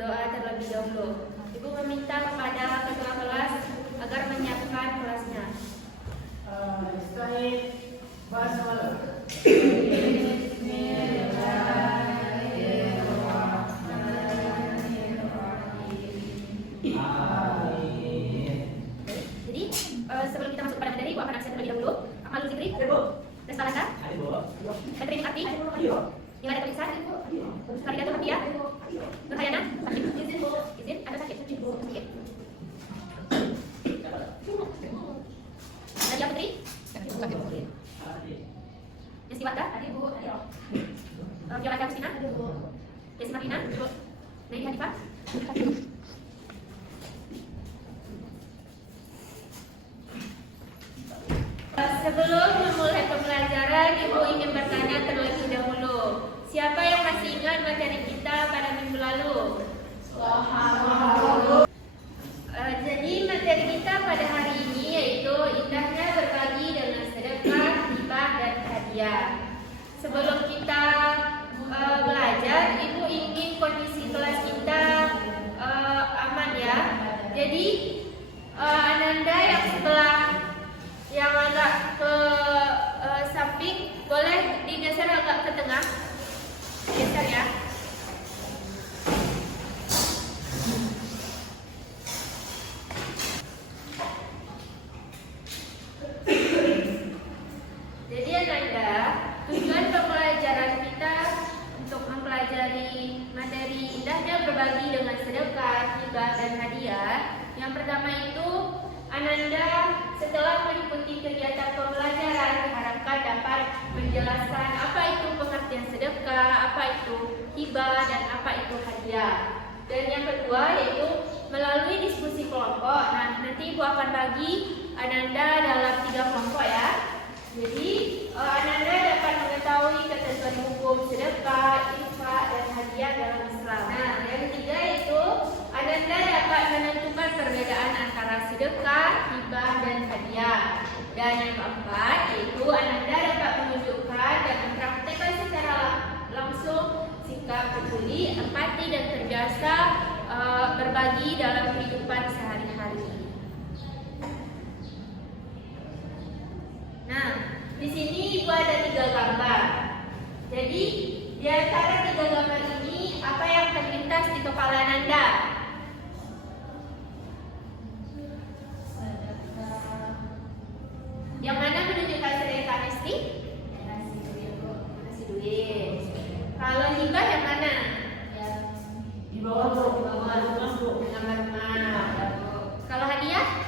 berdoa terlebih dahulu. Ibu meminta kepada ketua kelas agar menyiapkan kelasnya. Jadi sebelum kita masuk pada materi, ibu akan absen terlebih dahulu. Amalul zikri, Restalaka, Catherine Arti, yang ada tulisan, Karidatul Hadiah, Nurhayana, sakit, izin, ada sakit, sakit. Nadia Putri, Yesi Wata, Viola Agustina, Yesi Marina, Nadia Hanifah. Sebelum memulai pembelajaran, Ibu ingin bertanya terlebih dahulu. Siapa yang masih ingat materi kita pada minggu lalu? Jadi materi kita pada hari ini yaitu indahnya berbagi dengan sedekah, hibah, dan hadiah. Sebelum kita belajar, Ibu ingin kondisi kelas kita aman ya. Jadi Ananda yang sebelah yang agak ke samping boleh digeser agak ke tengah, geser ya. Jadi Ananda, tujuan pembelajaran kita untuk mempelajari materi indahnya berbagi dengan sedekah, hibah, dan hadiah. Yang pertama itu Ananda setelah mengikuti kegiatan pembelajaran diharapkan dapat menjelaskan apa itu pengertian sedekah, apa itu hibah, dan apa itu hadiah. Dan yang kedua yaitu melalui diskusi kelompok. Nah, nanti Ibu akan bagi Ananda dalam 3 kelompok ya. Jadi Ananda dapat mengetahui ketentuan hukum sedekah, infak, dan hadiah dalam Islam. Nah, yang ketiga yaitu Ananda dapat menentukan perbedaan antara sedekah, hibah, dan hadiah. Dan yang keempat yaitu Ananda dapat menunjukkan dan mempraktekkan secara langsung sikap peduli, empati, dan terbiasa berbagi dalam kehidupan sehari-hari. Nah, di sini Ibu ada 3 gambar. Jadi di antara 3 gambar ini apa yang terlintas di kepala Ananda? Yang mana menunjukkan sedekah istri? Kasih duit. Kalau hibah yang mana? Di bawah Bu. Gambar rumah. Kalau hadiah?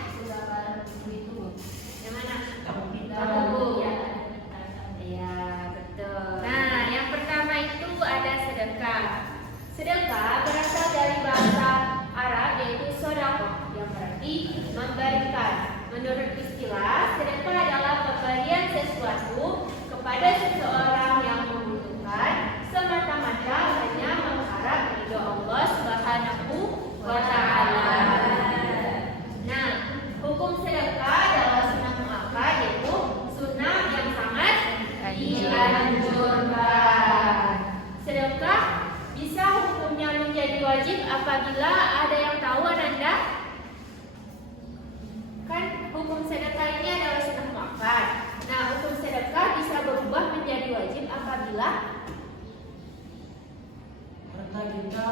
Yang mana? Tabung. Ya, betul. Nah, yang pertama itu ada sedekah. Sedekah berasal dari bahasa Arab yaitu sodaqah, yang berarti memberikan. Menurut istilah, sedekah adalah pemberian sesuatu kepada seseorang yang membutuhkan semata-mata hanya mengharap ridho Allah Subhanahu wa Ta'ala. Nah, hukum sedekah adalah sunnah muakkad, yaitu sunnah yang sangat dianjurkan. Sedekah bisa hukumnya menjadi wajib apabila ada yang tahu Ananda. Kan hukum sedekah ini adalah sunnah muakkad. Nah, hukum sedekah bisa berubah menjadi wajib apabila Harta kita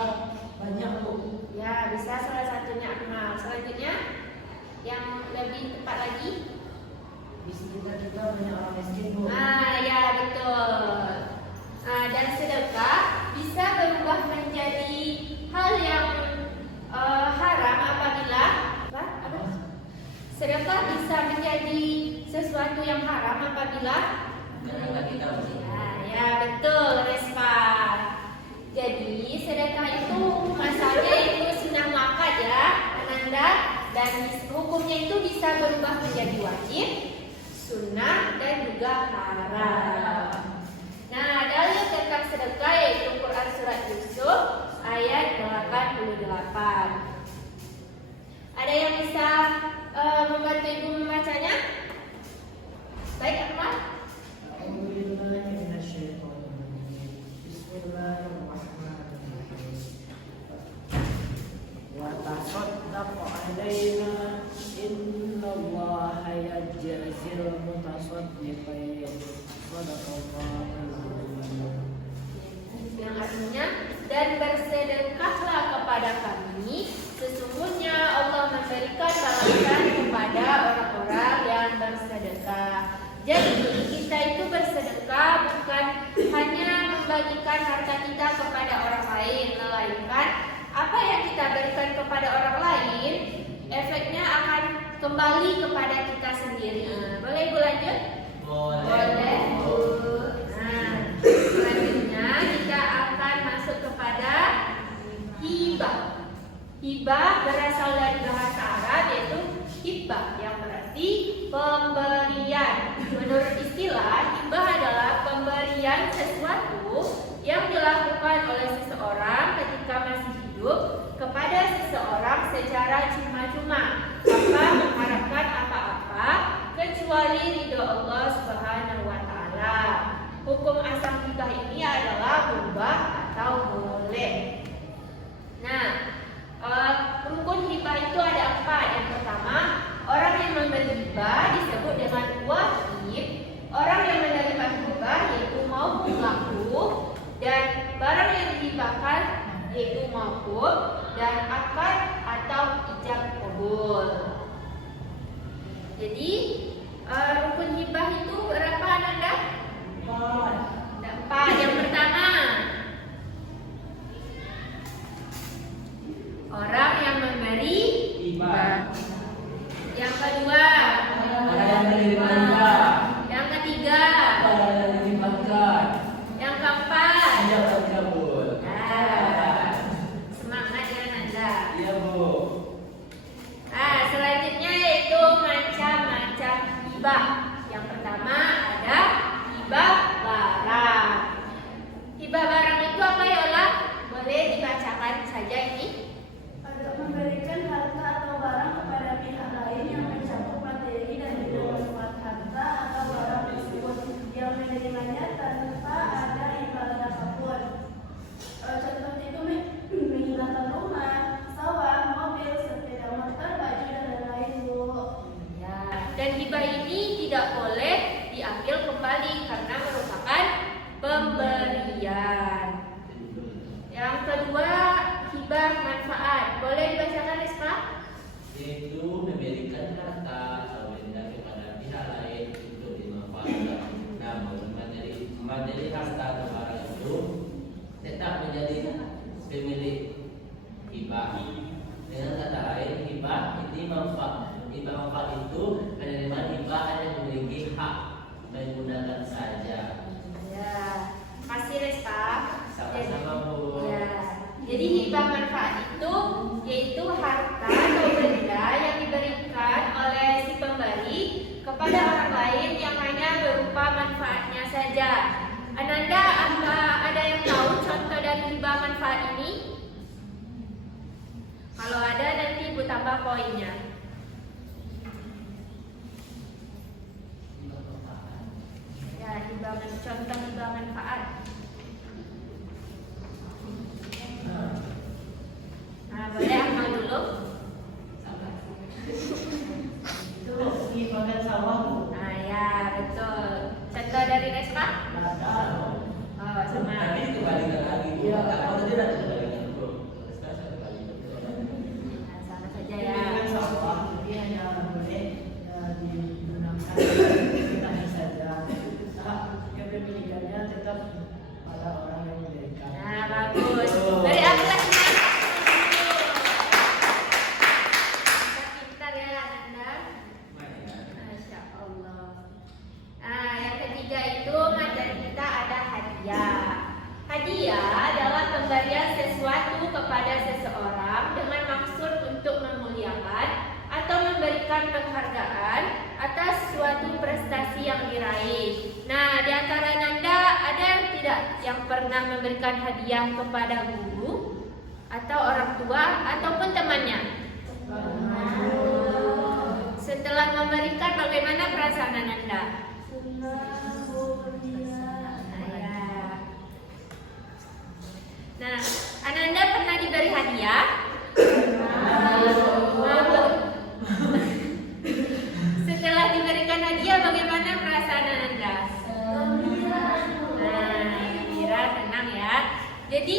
banyak Bu. ya bisa salah satunya amal. Selanjutnya yang lebih tepat lagi, Di sekitar kita banyak orang miskin Bu. ya betul. Dan sedekah bisa berubah menjadi hal yang haram apabila sedekah bisa menjadi sesuatu yang haram apabila ya betul Respa. Jadi sedekah itu asalnya itu sunnah muakkad ya Ananda, dan hukumnya itu bisa berubah menjadi wajib, sunnah, dan juga haram. Nah, dalil tentang sedekah yaitu Quran surat Yusuf ayat 88. Ada yang bisa membantu Ibu membacanya? Baik, Ahmad. Bismillahirrahmanirrahim. Taisir Mutaswaddiqin. Sadaqallahu. Yang artinya, dan bersedekahlah kepada kami, sesungguhnya Allah memberikan balasan kepada orang-orang yang bersedekah. Jadi kita itu bersedekah bukan hanya membagikan harta kita kepada orang lain, melainkan apa yang kita berikan kepada orang lain, efeknya akan kembali kepada kita sendiri. Boleh Ibu lanjut? Boleh Bu. Nah, selanjutnya kita akan masuk kepada hibah. Hibah berasal dari bahasa Arab yaitu hibah yang berarti pemberian. Menurut istilah, hibah adalah pemberian sesuatu yang dilakukan oleh seseorang ketika masih hidup kepada seseorang secara cuma-cuma tanpa mengharapkan apa-apa kecuali ridho Allah Subhanahu wa taala. Hukum asal hibah ini adalah mubah atau boleh. Nah, rukun hibah itu ada 4. Yang pertama, orang yang memberi hibah disebut dengan wahib. Orang yang menerima hibah yaitu maupun laku, dan barang yang dihibahkan yaitu maupun, dan akad atau ijab kabul. Jadi rukun hibah itu berapa Ananda? 4. Yang pertama, orang yang memberi hibah. Yang kedua, Orang yang menerima hibah. yang ketiga, Orang yang dihibahkan. yang keempat. Ijab kabul. Semangat ya Nanda. Iya Bu. Selanjutnya yaitu macam-macam hibah. Yang pertama ada hibah barang. Hibah barang itu apa ya Ola? Boleh dibacakan saja ini. Ada memberikan harta atau barang kepada pihak lain yang mencakup materi dan tidak manfaat harta atau barang tersebut yang menerimanya tanpa ada imbalan apapun. Contoh itu menghilangkan rumah, sawah, mobil, sepeda motor, baju dan lain-lain Bu. Ya. Dan hibah ini tidak boleh diambil kembali karena merupakan pemberian. Yang kedua, hibah manfaat. Boleh dibacakan Rizka? Yaitu memberikan harta atau benda kepada pihak lain untuk dimanfaatkan. Namun materi harta atau barang itu tetap menjadi pemilik hibah. Dengan kata lain, hibah ini manfaat. Hibah manfaat itu penerimaan hibah hanya memiliki hak menggunakan saja. Ya. Kasih Rizka. Sama-sama Bu. Ya. Jadi hibah manfaat itu yaitu harta atau benda yang diberikan oleh si pemberi kepada orang lain yang hanya berupa manfaatnya saja. Ananda, apa ada yang tahu contoh dari hibah manfaat ini? Kalau ada nanti Ibu tambah poinnya. Ya, contoh hibah manfaat. Nah, boleh Akmal dulu. Itu hibahkan sawah Bu. Nah, ya betul. Contoh dari Reska? Oh, sama. Nanti dikembalikan lagi Bu. Iya. Kalau tadi nanti dikembalikan Bu. Sekarang saya kembalikan Bu. Nah, sama saja ya. Hibahkan sawah tapi hanya boleh digunakan sekali saja. Kepemilikannya tetap pada orang yang memberikan. Nah, bagus. Dari Akmal semangat. Pintar ya Anda. Masya Allah. Nah, yang ketiga itu materi kita ada hadiah. Hadiah adalah pemberian sesuatu kepada seseorang dengan maksud untuk memuliakan atau memberikan penghargaan atas suatu prestasi yang diraih. Nah, di antara Nanda ada yang tidak yang pernah memberikan hadiah kepada guru atau orang tua ataupun temannya? Setelah memberikan, bagaimana perasaan Nanda? Senang Bu, gembira. Nah, Ananda pernah diberi hadiah? Setelah diberikan hadiah Jadi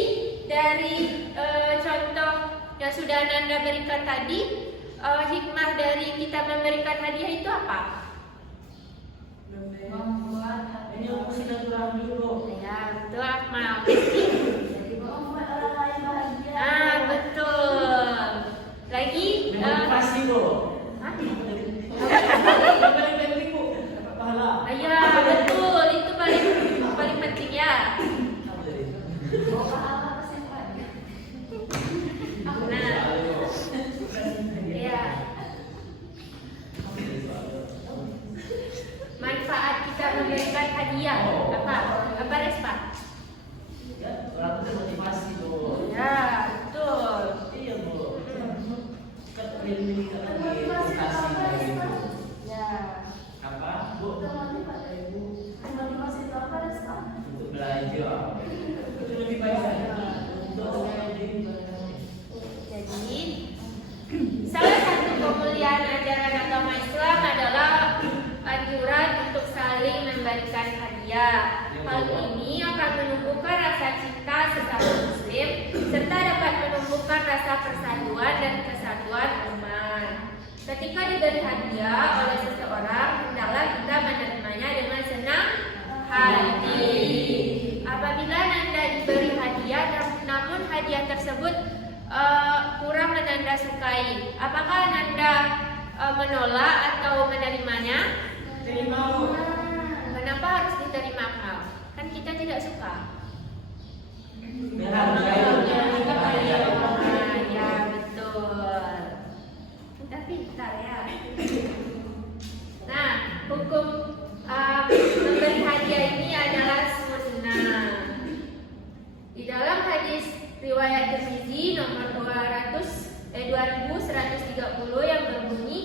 dari contoh yang sudah Nanda berikan tadi, hikmah dari kita memberikan hadiah itu apa? Ini aku silaturahmi dulu. Ya, betul Akmal. Membuat orang lain bahagia. Ah, betul. Lagi, Motivasi bu. hah? Yang paling penting bu, dapat pahala. Ya, betul. Itu paling penting ya. Nah, ya. Manfaat kita memberikan hadiah apa? Apa Respa? Ya, orang itu motivasi bu. Ya, betul. Iya bu. Kan pilih lagi prestasi dari bu. Ya. Apa bu? Motivasi itu apa, Rizka? Untuk belajar. Itu lebih baik untuk menjadi Jadi, salah satu kemuliaan ajaran agama Islam adalah anjuran untuk saling memberikan hadiah. Hal ini akan menumbuhkan rasa cinta sesama Muslim serta dapat menumbuhkan rasa persatuan dan kesatuan umat. Ketika diberi hadiah oleh seseorang, hendaklah kita menerimanya dengan senang hati. Apabila Nanda diberi hadiah, namun hadiah tersebut kurang Nanda sukai, apakah Nanda menolak atau menerimanya? terima bu. Kenapa harus diterima Akmal? Kan kita tidak suka. Ya betul. Kita pintar ya. Nah, hukum memberi hadiah ini adalah sunnah. Di dalam hadis riwayat Tirmizi nomor 2130 yang berbunyi,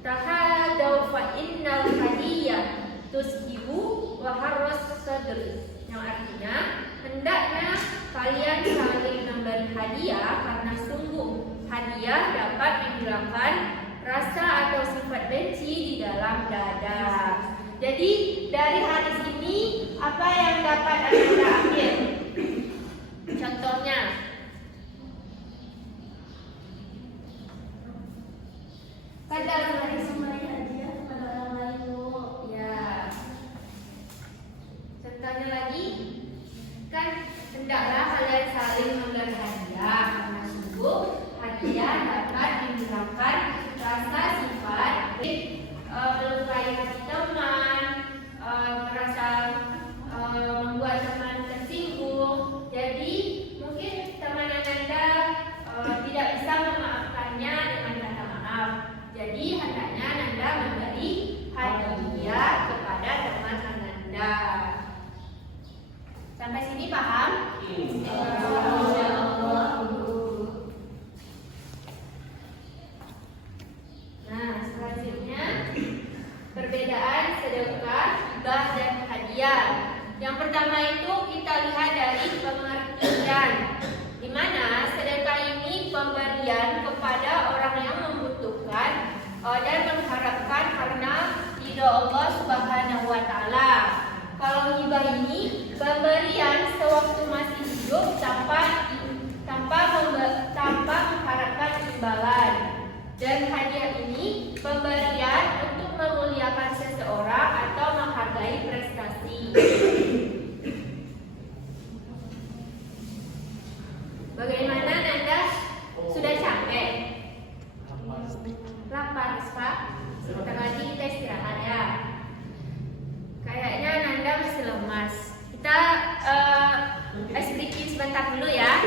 tahadau fa innal hadiyah tusjibu wa harras sadri, yang artinya hendaknya kalian saling memberi hadiah karena sungguh hadiah dapat menghilangkan rasa atau sifat benci di dalam dada. Jadi dari hadis ini apa yang dapat Anda ambil? Contohnya, kan dalam hadis Memberi hadiah kepada orang lain, Bu. ya. Contohnya lagi, kan hendaklah kalian saling memberi hadiah karena sungguh hadiah dapat menghilangkan rasa sifat melukai hati teman, merasa membuat teman tersinggung. Jadi mungkin teman Anda tidak bisa memaafkannya dengan kata maaf. Jadi hendaknya Anda memberi hadiah kepada teman Anda. Sampai sini paham? Nah, selanjutnya perbedaan sedekah, hibah dan hadiah. Yang pertama itu kita lihat dari pengertian, di mana sedekah ini pemberian kepada orang yang membutuhkan dan mengharapkan karena ridha Allah Subhanahu wa taala. Kalau hibah ini pemberian sewaktu masih hidup tanpa mengharapkan imbalan. Dan hadiah ini pemberian untuk memuliakan seseorang atau menghargai prestasi. Bagaimana Nanda? Sudah capek? Lapar, Pak? Sebentar lagi kita istirahat ya. Kayaknya Nanda masih lemas. Kita ice breaking sebentar dulu ya.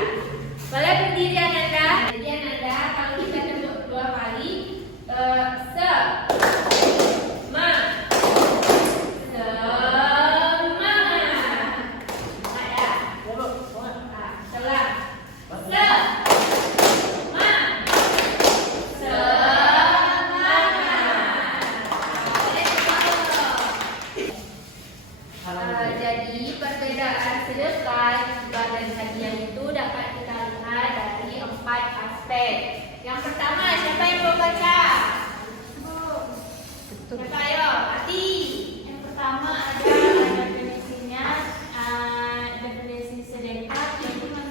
Boleh berdiri ya Nanda? Jadi Nanda, kalau kita tepuk 2 kali, jadi perbedaan sedekah, hibah dan hadiah itu dapat kita lihat dari 4 aspek. Yang pertama, siapa yang mau baca? Siapa ayo? Ati. Yang pertama ada definisinya, definisi sedekah yaitu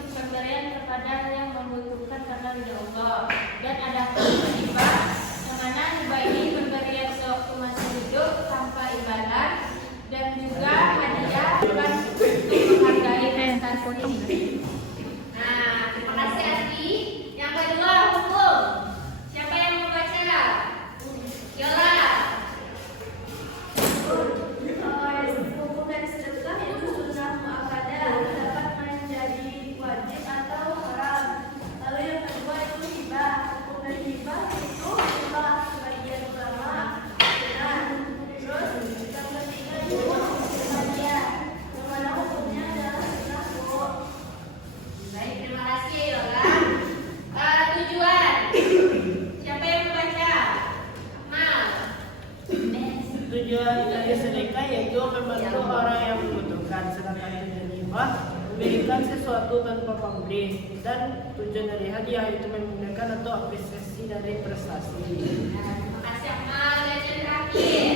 tujuan dari sedekah yaitu membantu orang yang membutuhkan, sedangkan tujuan hibah memberikan sesuatu tanpa pamrih, dan tujuan dari hadiah itu memudahkan atau apresiasi dari prestasi. Terima kasih Amal. Dan yang terakhir,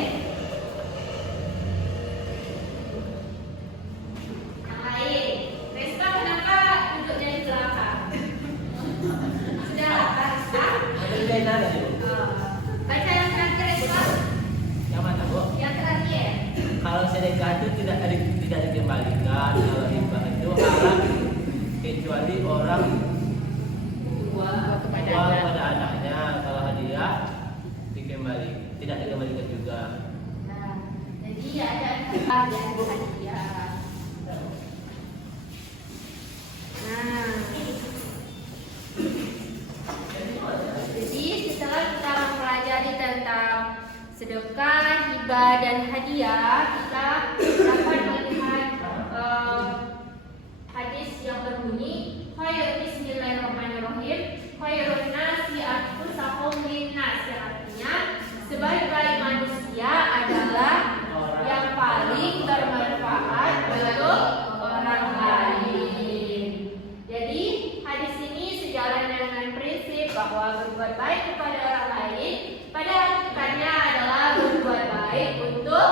yang lain. Resta kenapa duduknya di belakang? Sudah lapar Resta? Ada nada ya? Baca yang terakhir Resta. Yang mana Bu? Yang terakhir. Kalau sedekah itu tidak dikembalikan, kalau hibah itu haram kecuali orang tua kepada anaknya. Kalau hadiah tidak dikembalikan juga. Nah, jadi ada hadiah dan hadiah. Nah, jadi setelah kita mempelajari tentang sedekah, hibah, dan hadiah, kita dapat melihat hadis yang berbunyi Bismillahirrahmanirrahim, khairun nasi anfusahum linnas, yang artinya sebaik-baik manusia adalah yang paling bermanfaat untuk orang lain. Jadi hadis ini sejalan dengan prinsip bahwa berbuat baik kepada orang lain pada hakikatnya adalah berbuat baik untuk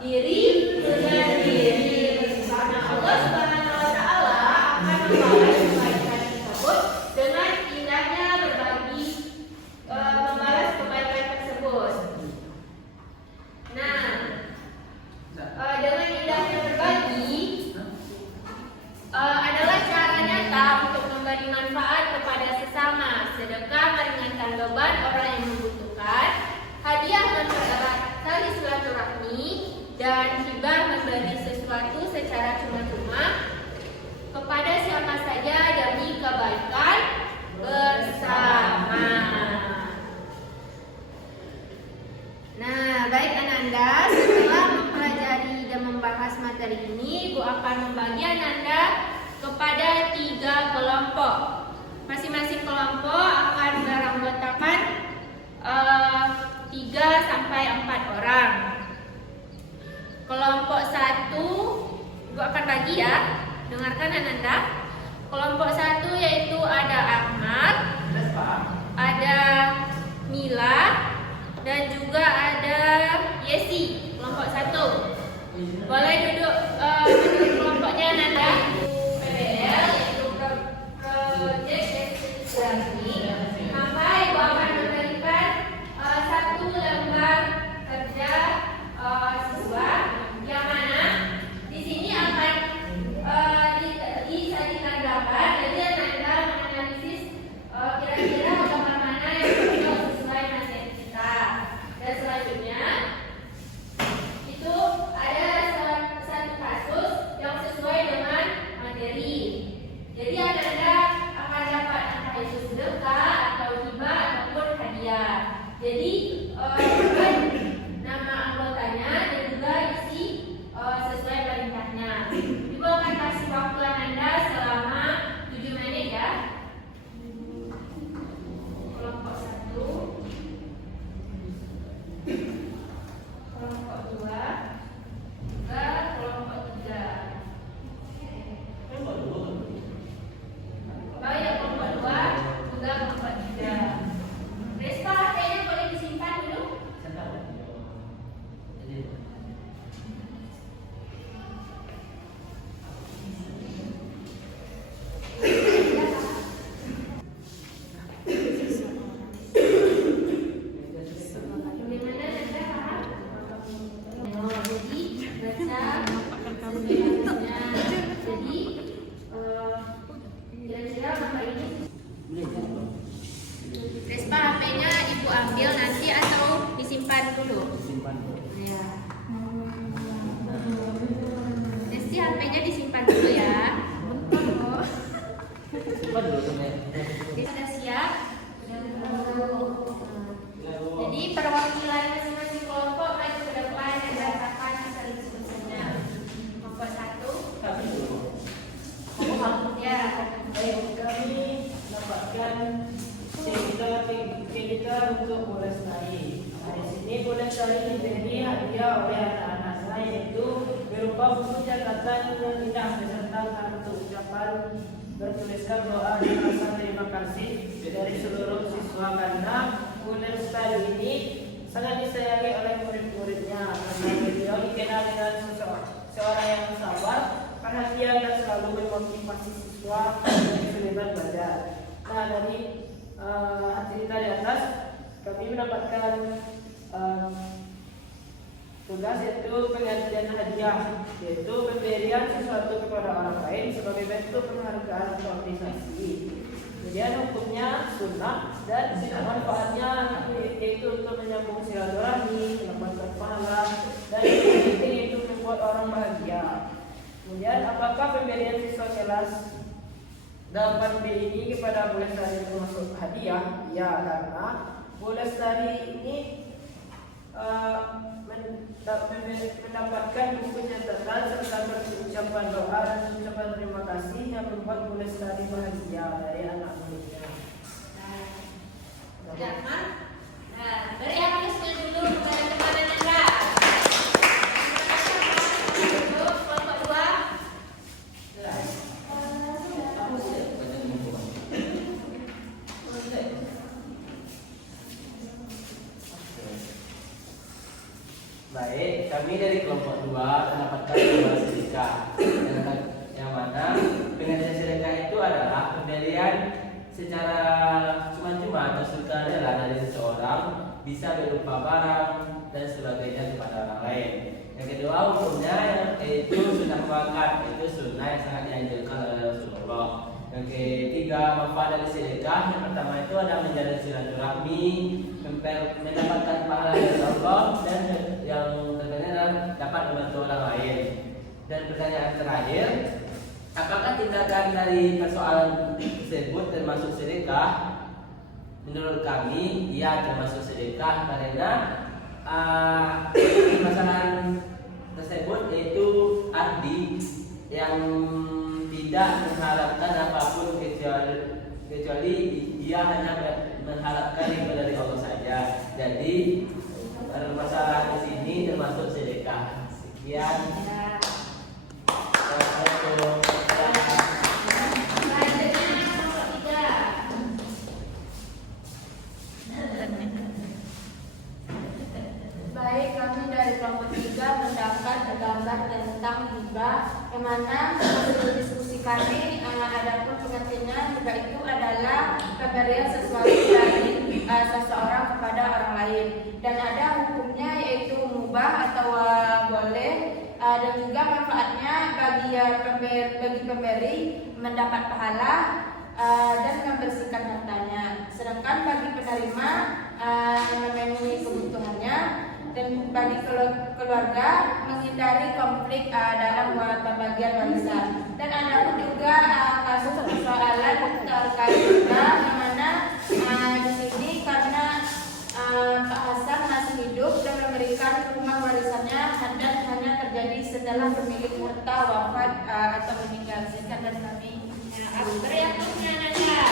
diri sendiri. Karena Allah Subhanahu wa taala akan membalas kebaikan tersebut dengan indahnya berbagi, membalas kebaikan tersebut. Nah, dengan indahnya berbagi adalah cara nyata untuk memberi manfaat kepada sesama. Sedekah meringankan beban orang yang membutuhkan, hadiah mempererat tali silaturahmi, dan hibah memberi sesuatu secara cuma-cuma kepada siapa saja demi kebaikan bersama. Nah, baik Ananda, setelah mempelajari dan membahas materi ini, Bu akan membagi Ananda kepada 3 kelompok. Masing-masing kelompok akan beranggotakan 3 sampai 4 orang. Kelompok 1 Bu akan bagi ya. Dengarkan Ananda. Kelompok 1 yaitu ada Ahmad, ada Mila, dan juga ada Yesi. Kelompok 1. Boleh duduk menurut kelompoknya Ananda. PBL yaitu Project Executive. Sampai Ibu akan memberikan 1 lembar kerja siswa yang mana di sini akan disajikan gambar. Jadi Anda menganalisis kira-kira gambar mana yang cocok sesuai materi kita. Dan selanjutnya itu ada satu kasus yang sesuai dengan materi. Jadi Anda akan dapat entah itu sedekah atau hibah ataupun hadiah. Jadi nama anggotanya dan juga isi sesuai perintahnya. Ibu akan kasih waktu Anda selama 7 menit ya. Kelompok 1, kelompok 2, juga kelompok 3. Baik, kelompok 2 juga kelompok 3. Resta HP-nya boleh disimpan dulu. Bagaimana Anda paham? Jadi baca sebenarnya. Jadi kira-kira gambar ini Respa HP-nya Ibu ambil nanti atau disimpan dulu? Ya. Resti HP-nya disimpan dulu ya. Sudah siap? Jadi perwakilan masing-masing kelompok maju ke depan dan bacakan asal disebutnya. Kelompok 1. Ya. Baik, kami dapatkan cerita untuk melestari. Nah, di sini Bulestari diberi hadiah oleh anak-anaknya yaitu berupa buku catatan yang indah beserta kartu ucapan bertuliskan doa dan rasa terima kasih dari seluruh siswa karena Bulestari ini sangat disayangi oleh murid-muridnya karena beliau dikenal dengan seorang yang sabar, perhatian dan selalu memotivasi siswa untuk terlibat belajar. Nah, dari cerita di atas kami mendapatkan tugas yaitu penggantian hadiah, yaitu pemberian sesuatu kepada orang lain sebagai bentuk penghargaan atau apresiasi. Kemudian hukumnya sunnah dan manfaatnya yaitu untuk menyambung silaturahmi, mendapatkan pahala dan yaitu membuat orang bahagia. Kemudian apakah pemberian siswa kelas 8B ini kepada Bulestari termasuk hadiah? Ya, karena Bulestari ini mendapatkan buku catatan serta berucapan doa dan ucapan terima kasih yang membuat Bulestari bahagia dari anak muridnya. Jangan. Nah, beri aplikasinya dulu kepada teman Anda. Untuk kelompok 2. Baik, kami dari kelompok 2 mendapatkan dua sedekah. Yang mana penggantian sedekah itu adalah pemberian secara cuma-cuma atau sukarela dari seseorang, bisa berupa barang dan sebagainya kepada orang lain. Yang kedua hukumnya yaitu sunnah muakkad, itu sunnah yang sangat dianjurkan oleh Rasulullah. Yang ketiga manfaat dari sedekah, yang pertama itu adalah menjalin silaturahmi, mendapatkan pahala dari Allah, dan yang terkait adalah dapat membantu orang lain. Dan pertanyaan terakhir, apakah tindakan dari persoalan tersebut termasuk sedekah? Menurut kami, ya termasuk sedekah karena permasalahan tersebut yaitu arti yang tidak mengharapkan apapun kecuali dia hanya mengharapkan ridho dari Allah saja. Jadi permasalahan di sini termasuk sedekah. Sekian. Baik, kami dari kelompok 3 mendapat gambar tentang hibah, yang mana menurut diskusi kami adapun pengertiannya hibah itu adalah pemberian sesuatu dari seseorang kepada orang lain, dan ada hukumnya yaitu mubah atau boleh, dan juga manfaatnya bagi pemberi mendapat pahala dan membersihkan hartanya, sedangkan bagi penerima memenuhi kebutuhannya, dan bagi keluarga menghindari konflik dalam pembagian warisan. Dan ada pun juga kasus persoalan terkait juga, yang mana di sini karena Pak Hasan masih hidup dan memberikan rumah warisannya, dan hanya terjadi setelah pemilik harta wafat atau meninggal. Sekian dari kami. Beri aplikasinya Nanda.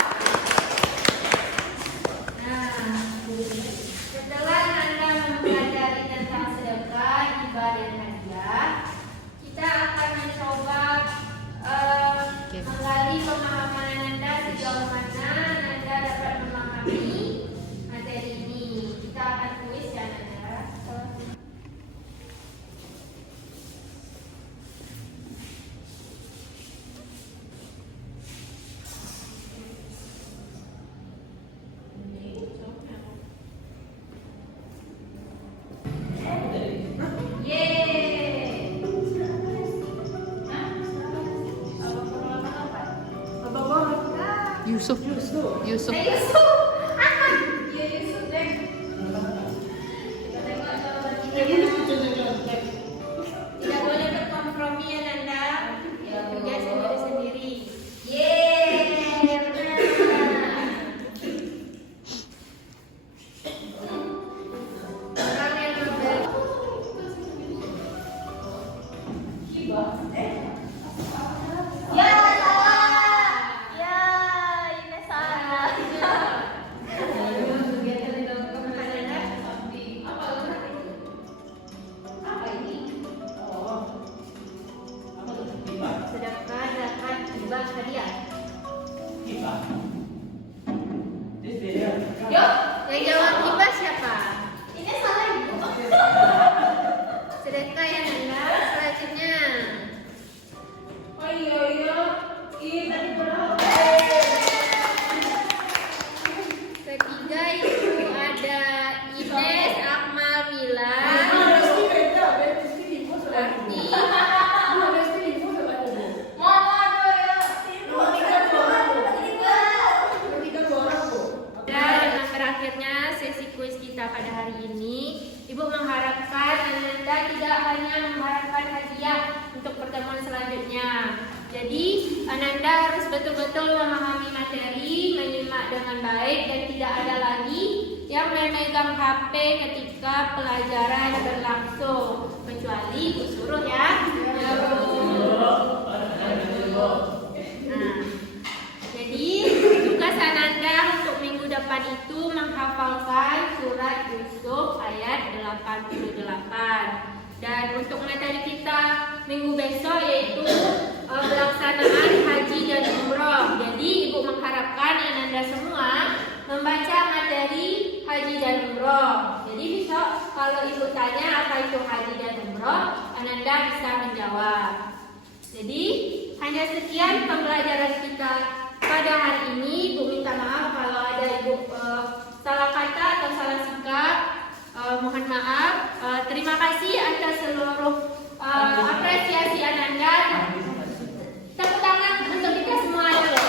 Setelah Anda mempelajari tentang sedekah, hibah dan hadiah, kita akan mencoba menggali pemahaman Anda sejauh mana Anda dapat memahami materi ini. Kita akan tulis ya Anda. Yusuf. Yusuf. Ya Yusuf deh. Kita tengok ini. Tidak boleh berkompromi ya Nanda. Ya kerja sendiri-sendiri. Yeay, benar. Orang yang berbeda. Ya, ini salah. Yang jawab hibah siapa? Ini salah ibu. Sedekah ya Nanda. Selanjutnya. Oh iya. Ini tadi berapa? Ketiga itu ada Ines, Akmal, Mila. Arti. Dan yang terakhirnya sesi kuis kita pada hari ini, Ibu mengharapkan Ananda tidak hanya mengharapkan hadiah untuk pertemuan selanjutnya. Jadi Ananda harus betul-betul memahami materi, menyimak dengan baik, dan tidak ada lagi yang memegang HP ketika pelajaran berlangsung, kecuali Ibu suruh ya. Nah, jadi tugas Ananda untuk minggu depan itu menghafalkan surat Yusuf ayat 88. Dan untuk materi kita minggu besok yaitu pelaksanaan haji dan umroh. Jadi Ibu mengharapkan Ananda semua membaca materi haji dan umroh. Jadi besok kalau Ibu tanya apa itu haji dan umroh, Ananda bisa menjawab. Jadi hanya sekian pembelajaran kita pada hari ini. Ibu minta maaf kalau ada Ibu salah kata atau salah sikap. Mohon maaf. Terima kasih atas seluruh apresiasi Ananda. Tepuk tangan untuk kita semua dulu.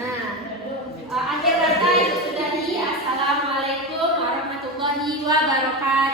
Nah, akhir kata itu sudah di. Assalamualaikum warahmatullahi wabarakatuh.